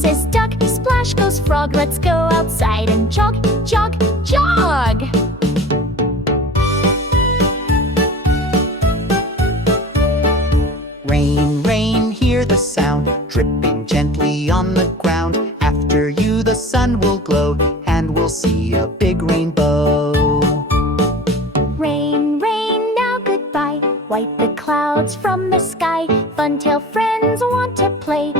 says duck, splash goes frog. Let's go outside and jog, jog, jog. Rain, rain, hear the sound, dripping gently on the ground. After you the sun will glow, and we'll see a big rainbow. Rain, rain, now goodbye. Wipe the clouds from the sky. Funtail friends want to play.